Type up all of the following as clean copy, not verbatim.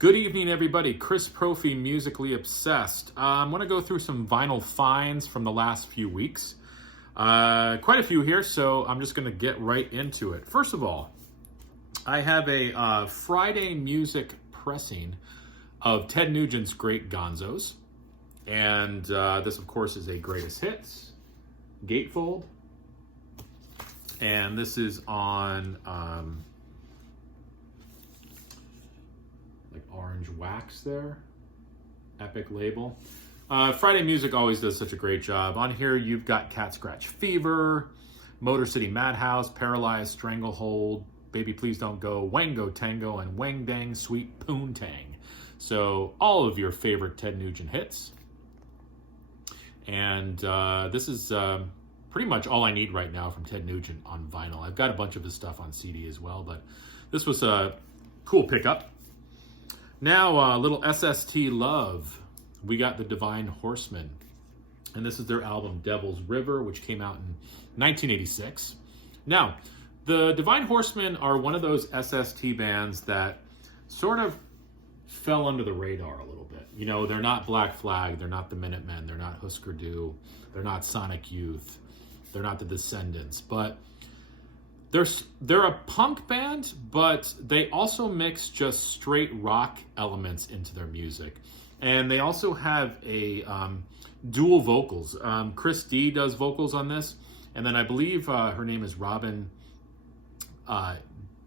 Good evening, everybody. Chris Profi, Musically Obsessed. I'm going to go through some vinyl finds from the last few weeks. Quite a few here, so I'm just going to get right into it. First of all, I have a Friday music pressing of Ted Nugent's Great Gonzos. And this, of course, is a Greatest Hits, Gatefold. And this is on... like orange wax there. Epic label. Friday Music always does such a great job. On here you've got Cat Scratch Fever, Motor City Madhouse, Paralyzed, Stranglehold, Baby Please Don't Go, Wango Tango, and Wang Dang Sweet Poontang. So all of your favorite Ted Nugent hits. And this is pretty much all I need right now from Ted Nugent on vinyl. I've got a bunch of his stuff on CD as well, but this was a cool pickup. Now, a little SST love. We got the Divine Horsemen. And this is their album Devil's River, which came out in 1986. Now, the Divine Horsemen are one of those SST bands that sort of fell under the radar a little bit. You know, they're not Black Flag, they're not the Minutemen, they're not Husker Du, they're not Sonic Youth, they're not the Descendants, but they're a punk band, but they also mix just straight rock elements into their music. And they also have a dual vocals. Chris D does vocals on this. And then I believe her name is Robin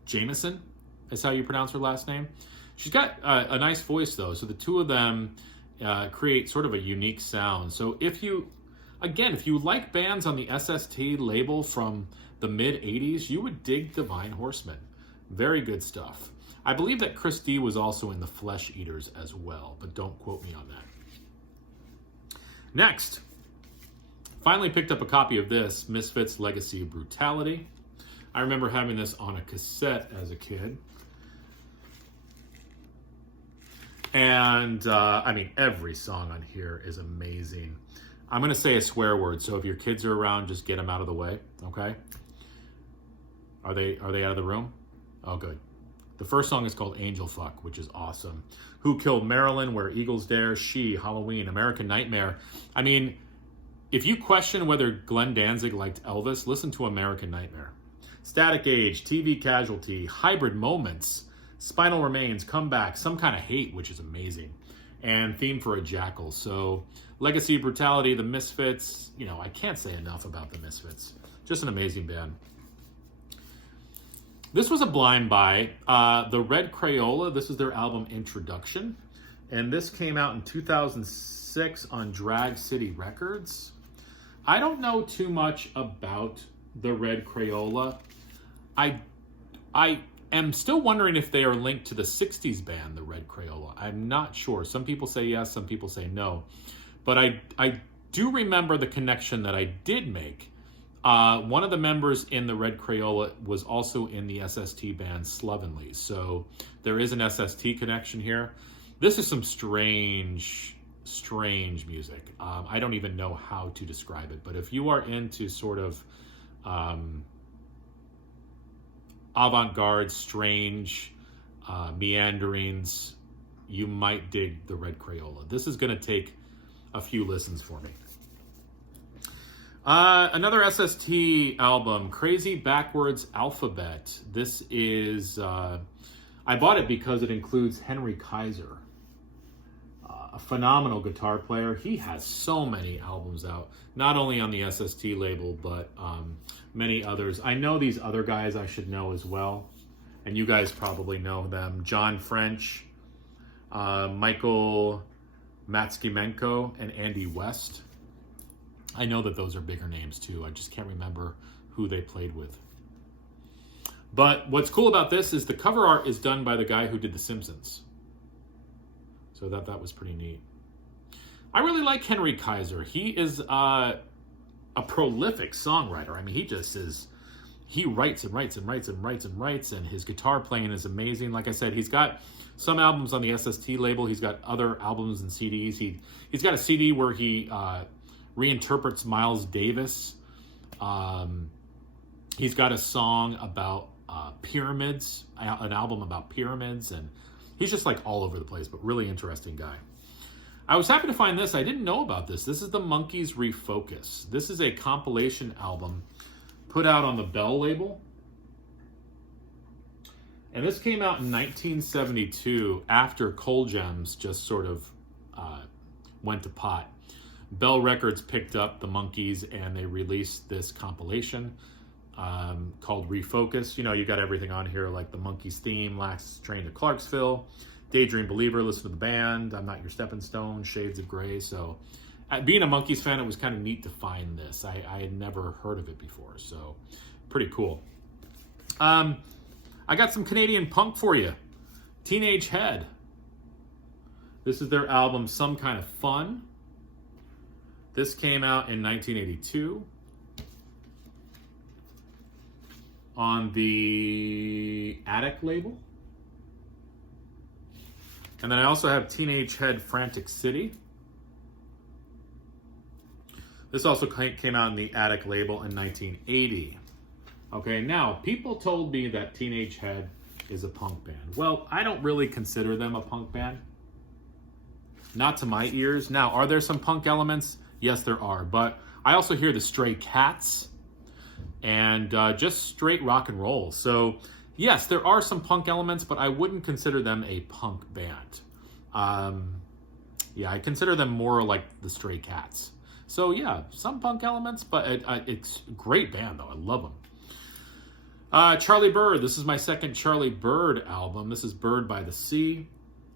Jameson, is how you pronounce her last name. She's got a nice voice, though. So the two of them create sort of a unique sound. So if you like bands on the SST label from the mid-'80s, you would dig Divine Horsemen. Very good stuff. I believe that Chris D was also in the Flesh Eaters as well, but don't quote me on that. Next, finally picked up a copy of this, Misfits Legacy of Brutality. I remember having this on a cassette as a kid. And, I mean, every song on here is amazing. I'm going to say a swear word, so if your kids are around, just get them out of the way, okay? Are they out of the room? Oh, good. The first song is called Angel Fuck, which is awesome. Who Killed Marilyn, Where Eagles Dare, She, Halloween, American Nightmare. I mean, if you question whether Glenn Danzig liked Elvis, listen to American Nightmare. Static Age, TV Casualty, Hybrid Moments, Spinal Remains, Comeback, Some Kind of Hate, which is amazing, and Theme for a Jackal. So Legacy of Brutality, the Misfits, you know, I can't say enough about the Misfits. Just an amazing band. This was a blind buy. The Red Crayola, this is their album Introduction. And this came out in 2006 on Drag City Records. I don't know too much about the Red Crayola. I am still wondering if they are linked to the 60s band, the Red Crayola. I'm not sure. Some people say yes, some people say no. But I do remember the connection that I did make. One of the members in the Red Crayola was also in the SST band Slovenly. So there is an SST connection here. This is some strange music. I don't even know how to describe it. But if you are into sort of avant-garde, strange meanderings, you might dig the Red Crayola. This is going to take a few listens for me. Another SST album, Crazy Backwards Alphabet. This is, I bought it because it includes Henry Kaiser, a phenomenal guitar player. He has so many albums out, not only on the SST label, but many others. I know these other guys I should know as well, and you guys probably know them. John French, Michael Matskimenko, and Andy West. I know that those are bigger names too. I just can't remember who they played with. But what's cool about this is the cover art is done by the guy who did The Simpsons. So that was pretty neat. I really like Henry Kaiser. He is a prolific songwriter. I mean, he writes and writes and writes and writes and writes, and his guitar playing is amazing. Like I said, he's got some albums on the SST label. He's got other albums and CDs. He's got a CD where he reinterprets Miles Davis. He's got a song about pyramids, an album about pyramids, and He's just like all over the place, but really interesting guy. I was happy to find this. I didn't know about this. This is the Monkees Refocus. This is a compilation album put out on the Bell label. And this came out in 1972 after Cold Gems just sort of went to pot. Bell Records picked up the Monkees and they released this compilation called Refocus. You know, you got everything on here like the Monkees theme, Last Train to Clarksville, Daydream Believer, Listen to the Band, I'm Not Your Stepping Stone, Shades of Grey. So being a Monkees fan, it was kind of neat to find this. I had never heard of it before, so pretty cool. I got some Canadian punk for you. Teenage Head. This is their album Some Kind of Fun. This came out in 1982 on the Attic label. And then I also have Teenage Head Frantic City. This also came out in the Attic label in 1980. Okay, now, people told me that Teenage Head is a punk band. Well, I don't really consider them a punk band. Not to my ears. Now, are there some punk elements? Yes, there are. But I also hear the Stray Cats and just straight rock and roll. So, yes, there are some punk elements, but I wouldn't consider them a punk band. Yeah, I consider them more like the Stray Cats. So, yeah, some punk elements, but it's a great band, though. I love them. Charlie Bird. This is my second Charlie Bird album. This is Bird by the Sea,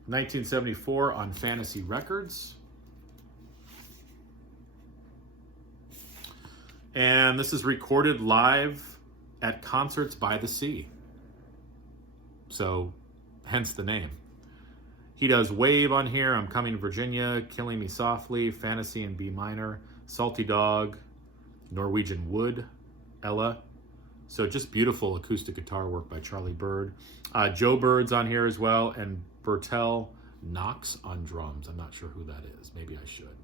1974 on Fantasy Records. And this is recorded live at Concerts by the Sea. So, hence the name. He does Wave on here, I'm Coming to Virginia, Killing Me Softly, Fantasy in B minor, Salty Dog, Norwegian Wood, Ella. So just beautiful acoustic guitar work by Charlie Bird. Joe Bird's on here as well, and Bertel Knox on drums. I'm not sure who that is. Maybe I should.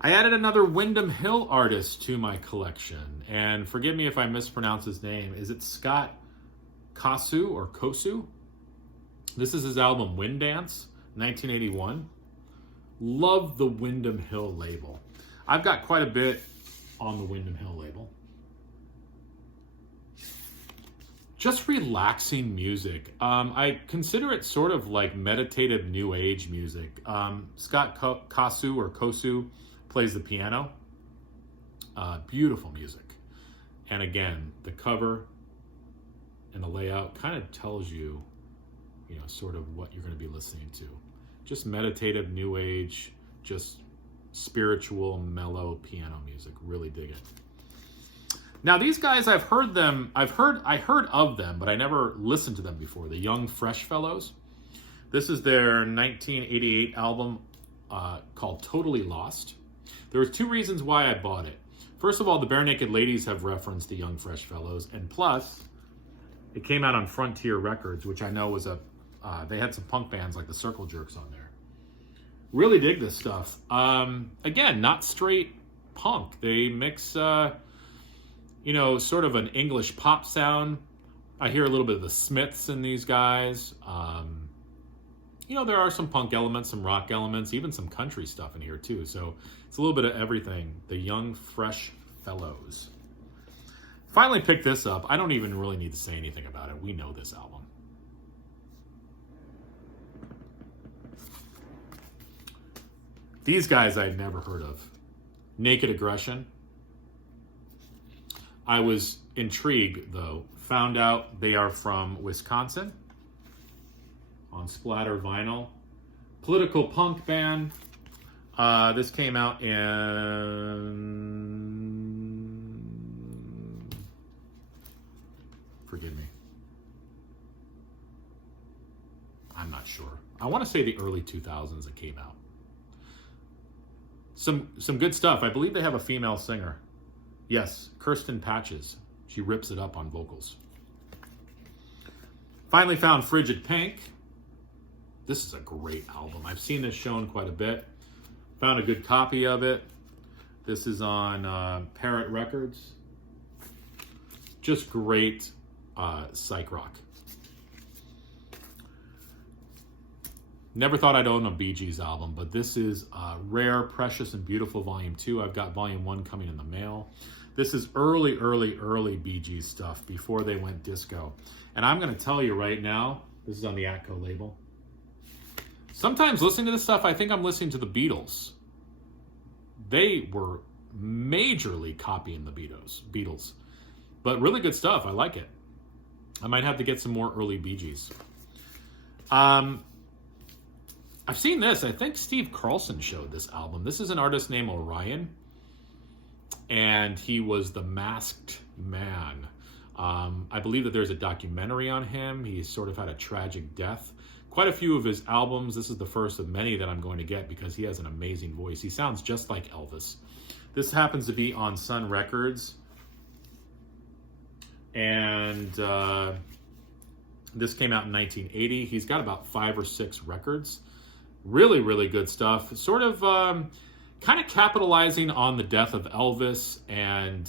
I added another Windham Hill artist to my collection, and forgive me if I mispronounce his name. Is it Scott Kosu or Kosu? This is his album Wind Dance, 1981. Love the Windham Hill label. I've got quite a bit on the Windham Hill label. Just relaxing music. I consider it sort of like meditative new age music. Scott Kosu or Kosu plays the piano. Beautiful music. And again, the cover and the layout kind of tells you, you know, sort of what you're going to be listening to. Just meditative, new age, just spiritual, mellow piano music. Really dig it. Now these guys, I heard of them, but I never listened to them before. The Young Fresh Fellows. This is their 1988 album called Totally Lost. There were two reasons why I bought it. First of all, the Bare Naked Ladies have referenced the Young Fresh Fellows, and plus, it came out on Frontier Records, which I know was they had some punk bands like the Circle Jerks on there. Really dig this stuff. Again, not straight punk. They mix, you know, sort of an English pop sound. I hear a little bit of the Smiths in these guys. You know, there are some punk elements, some rock elements, even some country stuff in here too. So it's a little bit of everything. The Young Fresh Fellows. Finally picked this up. I don't even really need to say anything about it. We know this album. These guys I'd never heard of. Naked Aggression. I was intrigued, though. Found out they are from Wisconsin. On Splatter Vinyl. Political punk band. This came out in... Forgive me. I'm not sure. I want to say the early 2000s it came out. Some good stuff. I believe they have a female singer. Yes, Kirsten Patches. She rips it up on vocals. Finally found Frigid Pink. This is a great album. I've seen this shown quite a bit. Found a good copy of it. This is on Parrot Records. Just great psych rock. Never thought I'd own a Bee Gees album, but this is Rare, Precious, and Beautiful Volume 2. I've got Volume 1 coming in the mail. This is early Bee Gees stuff before they went disco. And I'm going to tell you right now, this is on the Atco label. Sometimes listening to this stuff, I think I'm listening to the Beatles. They were majorly copying the Beatles. But really good stuff. I like it. I might have to get some more early Bee Gees. I've seen this. I think Steve Carlson showed this album. This is an artist named Orion. And he was the Masked Man. I believe that there's a documentary on him. He sort of had a tragic death. Quite a few of his albums. This is the first of many that I'm going to get because he has an amazing voice. He sounds just like Elvis. This happens to be on Sun Records. And this came out in 1980. He's got about 5 or 6 records. Really, really good stuff. Sort of kind of capitalizing on the death of Elvis. And,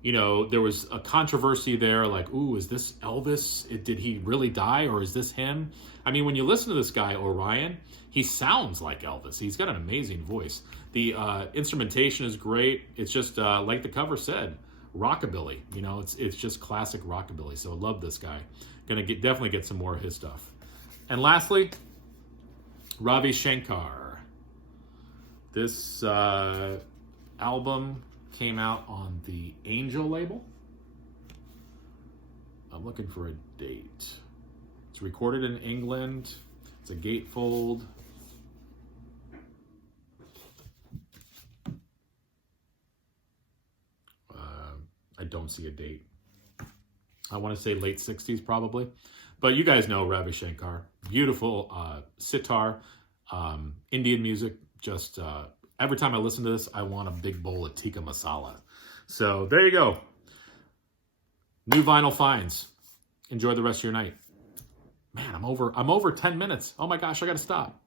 you know, there was a controversy there. Like, ooh, is this Elvis? Did he really die? Or is this him? I mean, when you listen to this guy, Orion, he sounds like Elvis. He's got an amazing voice. The instrumentation is great. It's just, like the cover said, rockabilly. You know, it's just classic rockabilly. So I love this guy. Gonna definitely get some more of his stuff. And lastly, Ravi Shankar. This album came out on the Angel label. I'm looking for a date. It's recorded in England. It's a gatefold. I don't see a date. I want to say late 60s probably. But you guys know Ravi Shankar. Beautiful sitar, Indian music. Just every time I listen to this, I want a big bowl of tikka masala. So there you go. New vinyl finds. Enjoy the rest of your night. Man, I'm over 10 minutes. Oh my gosh, I got to stop.